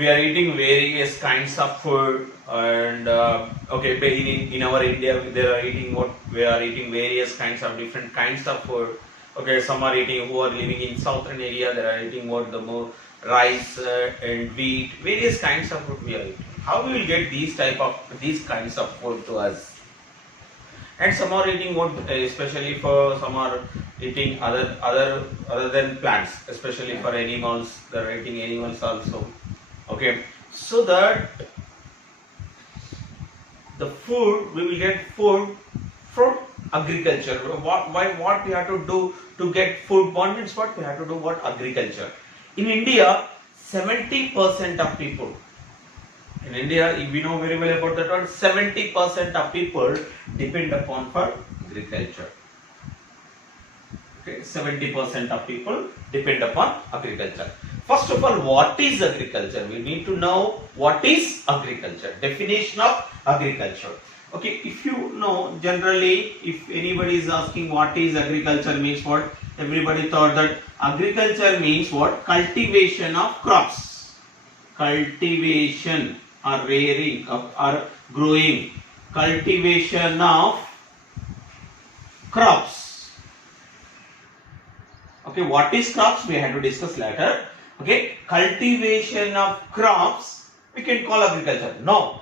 we are eating various kinds of food, and okay, in our India they are eating what we are eating various kinds of different kinds of food. Okay, some are eating, who are living in southern area, they are eating what the more rice and wheat, various kinds of food we are eating. How we will get these kinds of food to us? And some are eating what, especially for some are eating other than plants, especially for animals, they are eating animals also. Okay, so that the food, we will get food from agriculture. What we have to do to get food? One means what we have to do, what agriculture. In India, 70% of people, in India, we know very well about that one, 70% of people depend upon for agriculture. Okay, 70% of people depend upon agriculture. First of all, what is agriculture? We need to know what is agriculture. Definition of agriculture. Okay, if you know, generally, if anybody is asking what is agriculture means what, everybody thought that agriculture means what? Cultivation of crops. Cultivation or rearing or growing. Cultivation of crops. Okay, what is crops? We have to discuss later. Okay, cultivation of crops we can call agriculture. No.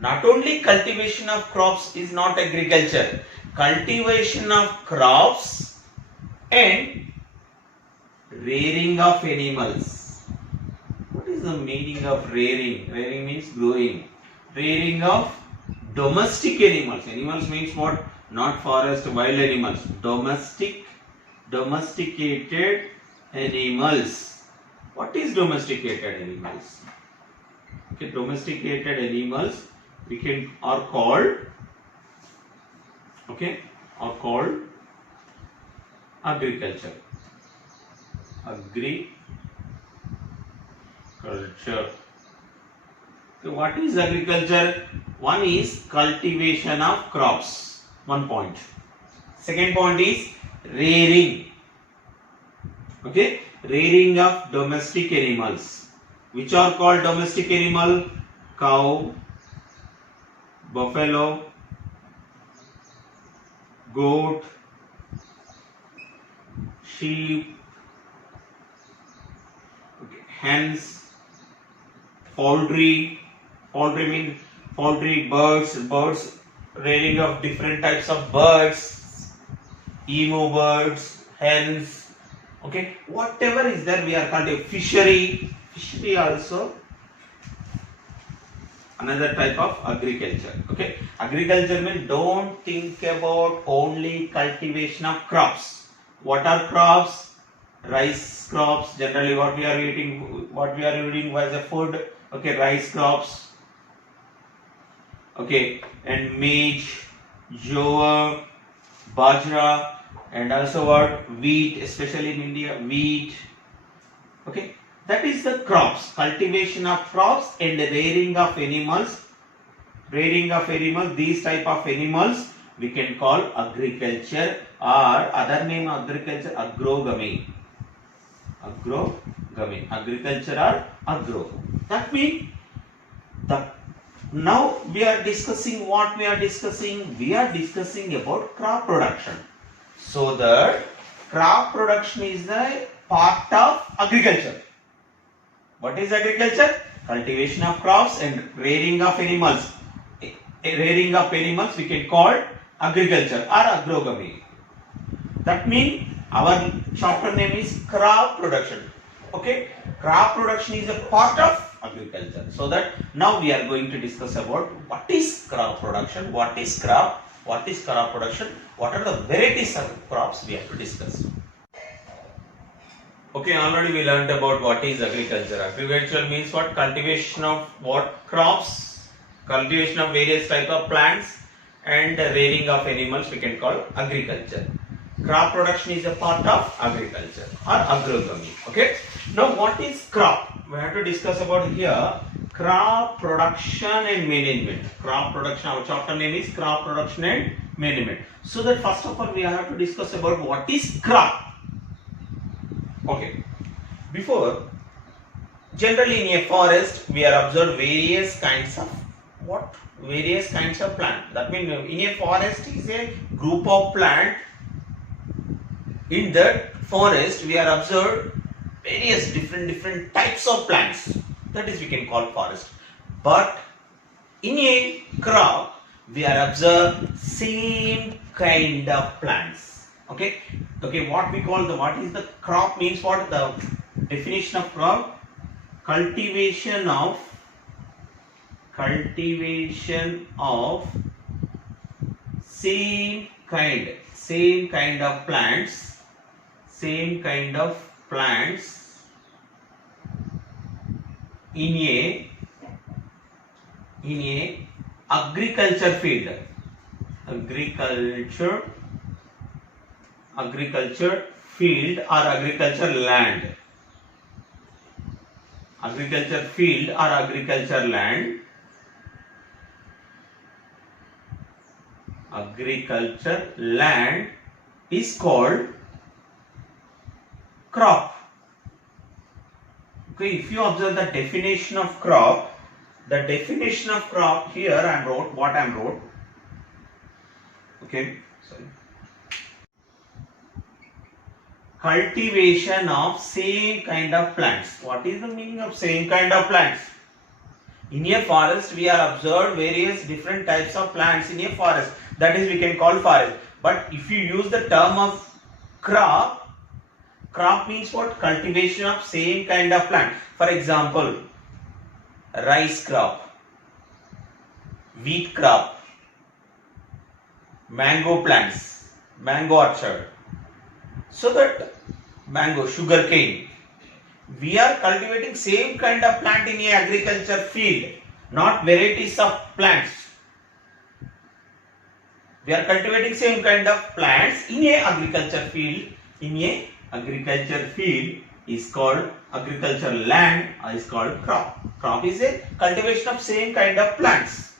Not only cultivation of crops is not agriculture. Cultivation of crops and rearing of animals. What is the meaning of rearing? Rearing means growing. Rearing of domestic animals. Animals means what? Not forest, wild animals. Domesticated animals. What is domesticated animals? Okay, domesticated animals are called agriculture. Agriculture. So what is agriculture? One is cultivation of crops. 1 point. Second point is rearing. Okay, rearing of domestic animals. Which are called domestic animal? Cow, buffalo, goat, sheep, hens, poultry. Poultry means poultry, birds, rearing of different types of birds, emu birds, hens. Okay, whatever is there, we are called a fishery. Fishery also another type of agriculture. Okay, agriculture means don't think about only cultivation of crops. What are crops? Rice crops. Generally, what we are eating as a food. Okay, rice crops. Okay, and maize, jowar, bajra, and also what? Wheat, especially in India, wheat. Okay, that is the crops. Cultivation of crops and rearing of animals. These type of animals we can call agriculture, or other name agriculture, agrogamy. Agriculture or agro. That means now we are discussing what we are discussing. We are discussing about crop production. So that crop production is the part of agriculture. What is agriculture? Cultivation of crops and rearing of animals. Rearing of animals we can call agriculture or agrogamy. That means our chapter name is crop production. Okay, crop production is a part of agriculture. So that now we are going to discuss about what is crop production, what is crop production, what are the varieties of crops we have to discuss. Okay, already we learned about what is agriculture. Agriculture means what? Cultivation of what? Crops, cultivation of various type of plants, and rearing of animals we can call agriculture. Crop production is a part of agriculture or agrogamy. Okay. Now what is crop? We have to discuss about here crop production and management. Crop production, our chapter name is crop production and management. So that first of all we have to discuss about what is crop. Okay. Before Generally in a forest we are observed various kinds of what? Various kinds of plant. That means in a forest is a group of plant. In that forest we are observed various different types of plants. That is we can call forest. But in a crop we are observed same kind of plants. Okay. What we call what is the crop means what? The definition of crop: cultivation of same kind of plants in a agriculture field, agriculture field or agriculture land, agriculture field or agriculture land, agriculture land is called crop. Okay, if you observe the definition of crop, here I wrote what I wrote. Okay, sorry. Cultivation of same kind of plants. What is the meaning of same kind of plants? In a forest we are observed various different types of plants in a forest. That is we can call forest. But if you use the term of crop means what? Cultivation of same kind of plant. For example, rice crop, wheat crop, mango plants, mango orchard. So that mango, sugar cane. We are cultivating same kind of plant in a agriculture field, not varieties of plants. We are cultivating same kind of plants in a agriculture field. In a agriculture field is called agriculture land, is called crop. Crop is a cultivation of same kind of plants.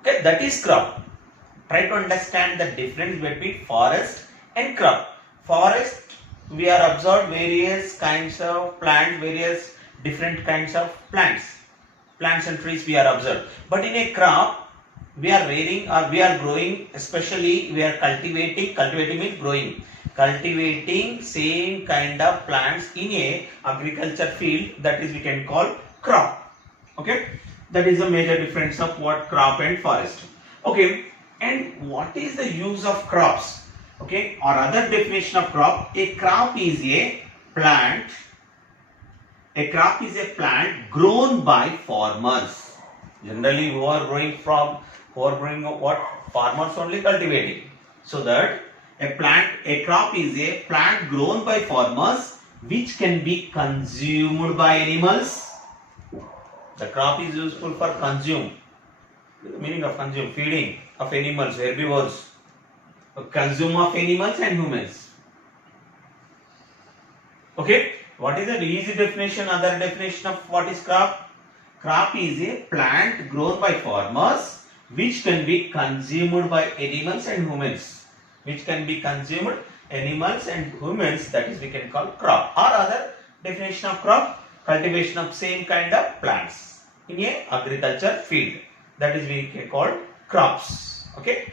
Okay, that is crop. Try to understand the difference between forest and crop. Forest, we are observed various kinds of plants, various different kinds of plants and trees we are observed. But in a crop, we are rearing or we are growing, especially we are cultivating means growing, cultivating same kind of plants in a agriculture field, that is we can call crop. Okay, that is the major difference of what crop and forest. Okay, and what is the use of crops? Okay, or other definition of crop: a crop is a plant. A crop is a plant grown by farmers. Generally, who are growing what? Farmers only cultivating. So that a crop is a plant grown by farmers which can be consumed by animals. The crop is useful for consume. The meaning of consume: feeding of animals, herbivores. Consume of animals and humans. Okay, what is the easy definition, other definition of what is crop? Crop is a plant grown by farmers which can be consumed by animals and humans. That is we can call crop. Or other definition of crop: cultivation of same kind of plants in a agriculture field. That is we can call crops. Okay.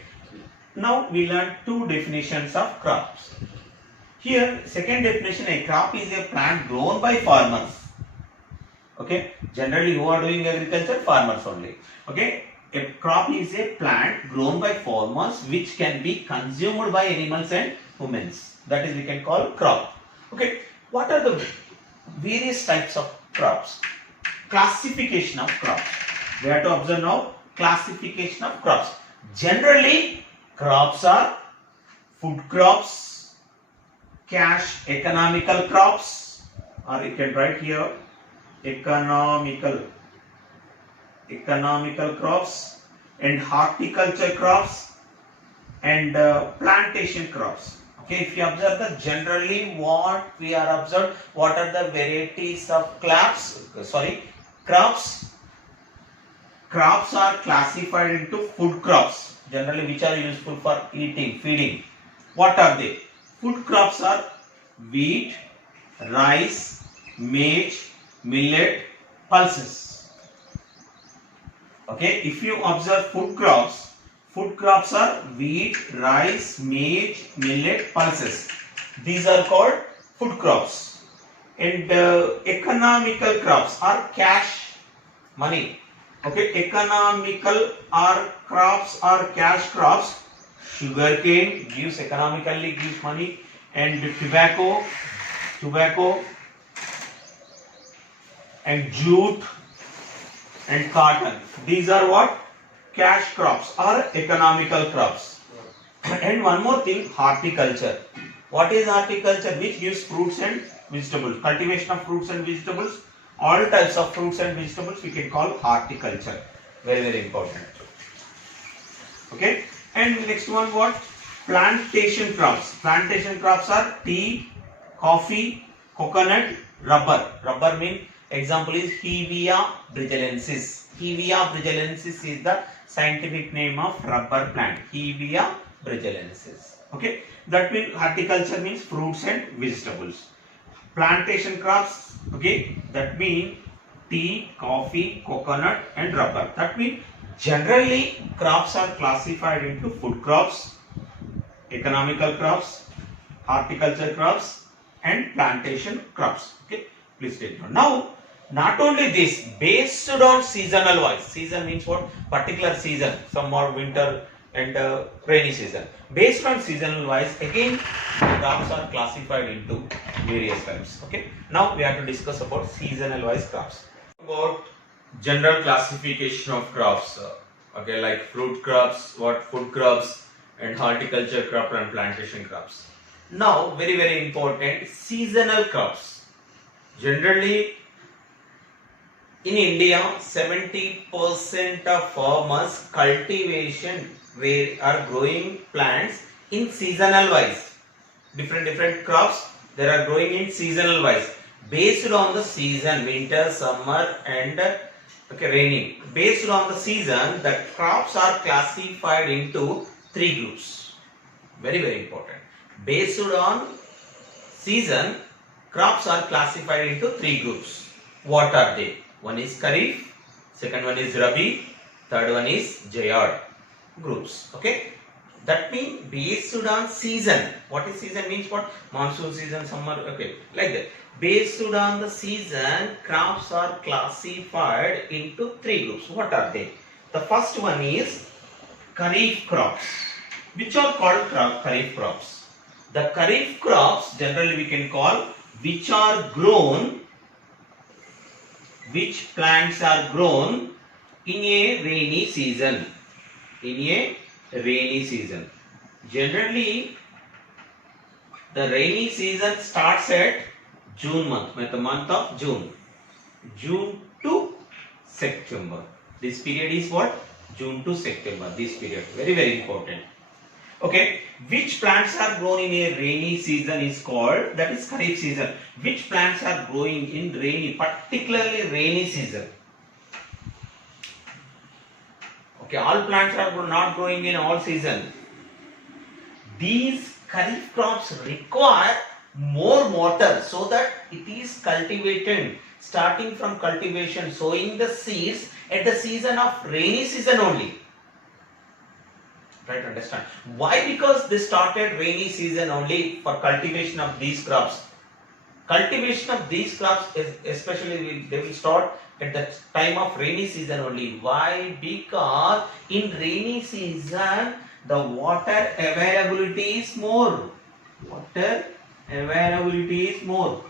Now we learn two definitions of crops. Here, second definition: a crop is a plant grown by farmers. Okay, generally who are doing agriculture? Farmers only. Okay, a crop is a plant grown by farmers which can be consumed by animals and humans. That is we can call crop. Okay, what are the various types of crops? Classification of crops. We have to observe now classification of crops. Generally, crops are food crops, cash economical crops, or you can write here economical crops, and horticulture crops, and plantation crops. Okay, if you observe the generally what we are observed, what are the varieties of crops? Crops are classified into food crops, generally which are useful for eating, feeding. What are they? Food crops are wheat, rice, maize, millet, pulses. Okay, if you observe food crops are wheat, rice, maize, millet, pulses. These are called food crops. And economical crops are cash, money. Okay, economical are crops are cash crops. Sugarcane economically gives money, and tobacco and jute and cotton. These are what? Cash crops or economical crops. And one more thing, horticulture. What is horticulture? Which gives fruits and vegetables. Cultivation of fruits and vegetables. All types of fruits and vegetables we can call horticulture. Very, very important. Okay. And next one, what? Plantation crops. Plantation crops are tea, coffee, coconut, rubber. Rubber means, example is Hevea bridgelensis. Hevea bridgelensis is the scientific name of rubber plant. Hevea bridgelensis. Okay. That means horticulture means fruits and vegetables. Plantation crops, okay, that means tea, coffee, coconut and rubber. That means generally crops are classified into food crops, economical crops, horticulture crops and plantation crops. Okay, please take note. Now, not only this, based on seasonal wise, season means what? Particular season, summer, winter and rainy season. Based on seasonal wise, again crops are classified into various types. Okay, now we have to discuss about seasonal wise crops. About general classification of crops, okay, like fruit crops, food crops and horticulture crop and plantation crops. Now, very, very important, seasonal crops. Generally in India, 70% of farmers cultivation are growing plants in seasonal wise. Different crops they are growing in seasonal wise based on the season, winter, summer and rainy. Based on the season, the crops are classified into 3 groups. Very, very important. Based on season, crops are classified into 3 groups. What are they? One is Kharif, second one is Rabi, third one is Zaid groups. Okay, that means based on season. What is season means what? Monsoon season, summer. Okay, like that. Based on the season, crops are classified into 3 groups. What are they? The first one is Kharif crops. Which are called Kharif crops? The Kharif crops generally we can call which are grown. Which plants are grown in a rainy season? In a rainy season. Generally, the rainy season starts at June month, the month of June. June to September. This period is what? June to September. This period. Very, very important. Okay. Which plants are grown in a rainy season is called, that is Kharif season. Which plants are growing in rainy, particularly rainy season? Okay, all plants are not growing in all season. These Kharif crops require more water so that it is cultivated, starting from cultivation, sowing the seeds at the season of rainy season only. Try to understand. Why? Because they started rainy season only for cultivation of these crops. Cultivation of these crops is especially they will start at the time of rainy season only. Why? Because in rainy season the water availability is more. Water availability is more.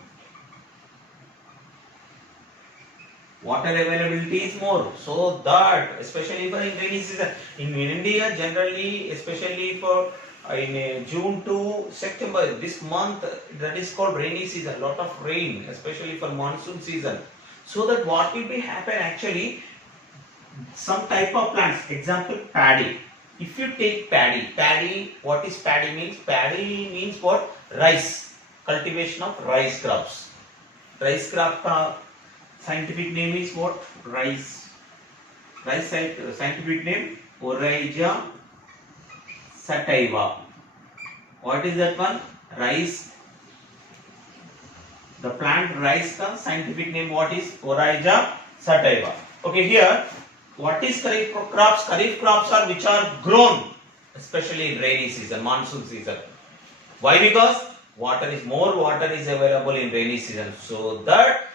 Water availability is more, so that especially for in rainy season in India generally, especially for in June to September, this month that is called rainy season. Lot of rain, especially for monsoon season. So that what will be happen actually, some type of plants. Example, paddy. If you take paddy, what is paddy means? Paddy means what? Rice. Cultivation of rice crops. Rice crop. Scientific name is what? Rice. Rice scientific name Oryza sativa. What is that one? Rice The plant rice ka scientific name what is? Oryza sativa. Okay, here what is kharif crops? Kharif crops are which are grown especially in rainy season, monsoon season. Why? Because more water is available in rainy season. So that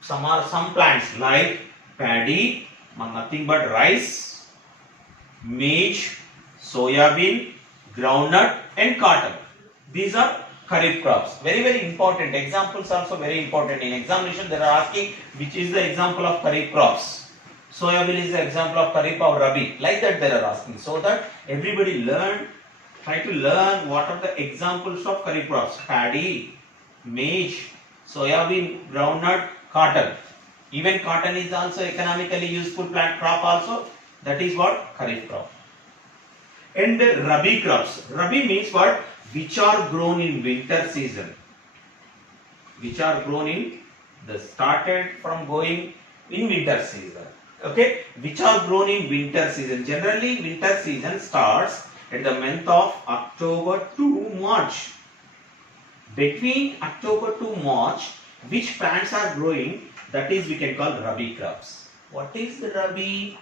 some plants like paddy, nothing but rice, maize, soybean, groundnut and cotton. These are kharif crops. Very, very important. Examples also very important. In examination they are asking which is the example of kharif crops. Soybean is the example of kharif or rabi. Like that they are asking. So that everybody try to learn what are the examples of kharif crops. Paddy, maize, soybean, groundnut, cotton. Even cotton is also economically useful plant crop also. That is what? Kharif crop. And the rabi crops. Rabi means what? Which are grown in winter season. Which are grown in started from going in winter season. Okay, which are grown in winter season. Generally, winter season starts at the month of October to March. Between October to March, which plants are growing? That is we can call rabi crops. What is the rabi?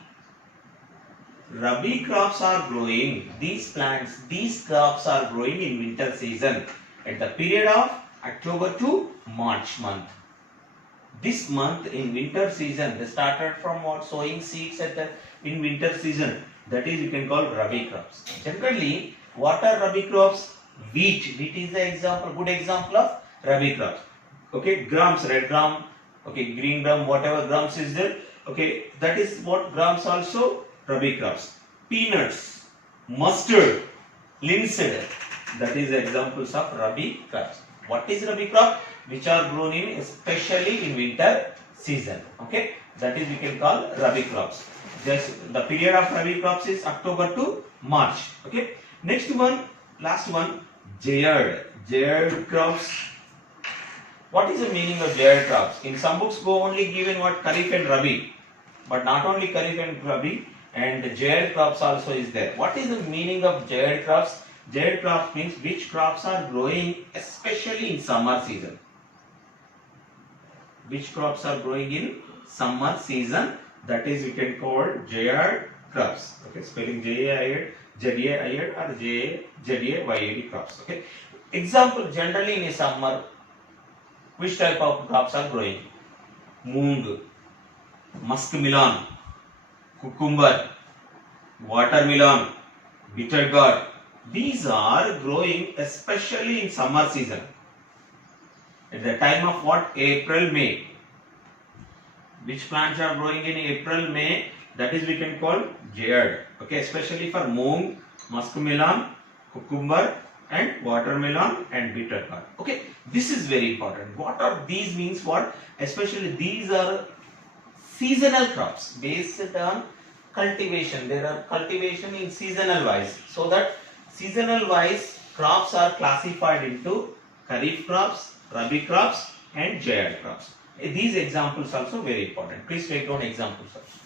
Rabi crops are growing. These crops are growing in winter season at the period of October to March month. This month in winter season, they started from what? Sowing seeds in winter season. That is you can call rabi crops. Generally, what are rabi crops? Wheat. Wheat is the example, good example of rabi crops. Okay, grams, red gram, okay, green gram, whatever grams is there. Okay, that is what grams also rabi crops. Peanuts, mustard, linseed. That is the examples of rabi crops. What is rabi crop? Which are grown in especially in winter season. Okay, that is we can call rabi crops. Just the period of rabi crops is October to March. Okay, next one, last one, Jared crops. What is the meaning of Jared crops? In some books go only given what kharif and rabi, but not only kharif and rabi, and Jared crops also is there. What is the meaning of Jared crops? Jared crops means which crops are growing especially in summer season. Which crops are growing in summer season? That is we can call Jared crops. Okay, spelling J-A-I-D or J-A-Y-A-D crops. Okay. Example, generally in a summer, which type of crops are growing? Moong, muskmelon, cucumber, watermelon, bitter gourd. These are growing especially in summer season. At the time of what? April, May. Which plants are growing in April, May? That is we can call Jared. Okay, especially for moong, muskmelon, cucumber and watermelon and bitter gourd. Okay, this is very important. What are these means what? Especially these are seasonal crops based on cultivation. There are cultivation in seasonal wise. So that seasonal wise crops are classified into kharif crops, rabi crops and Jared crops. These examples also very important. Please take down examples also.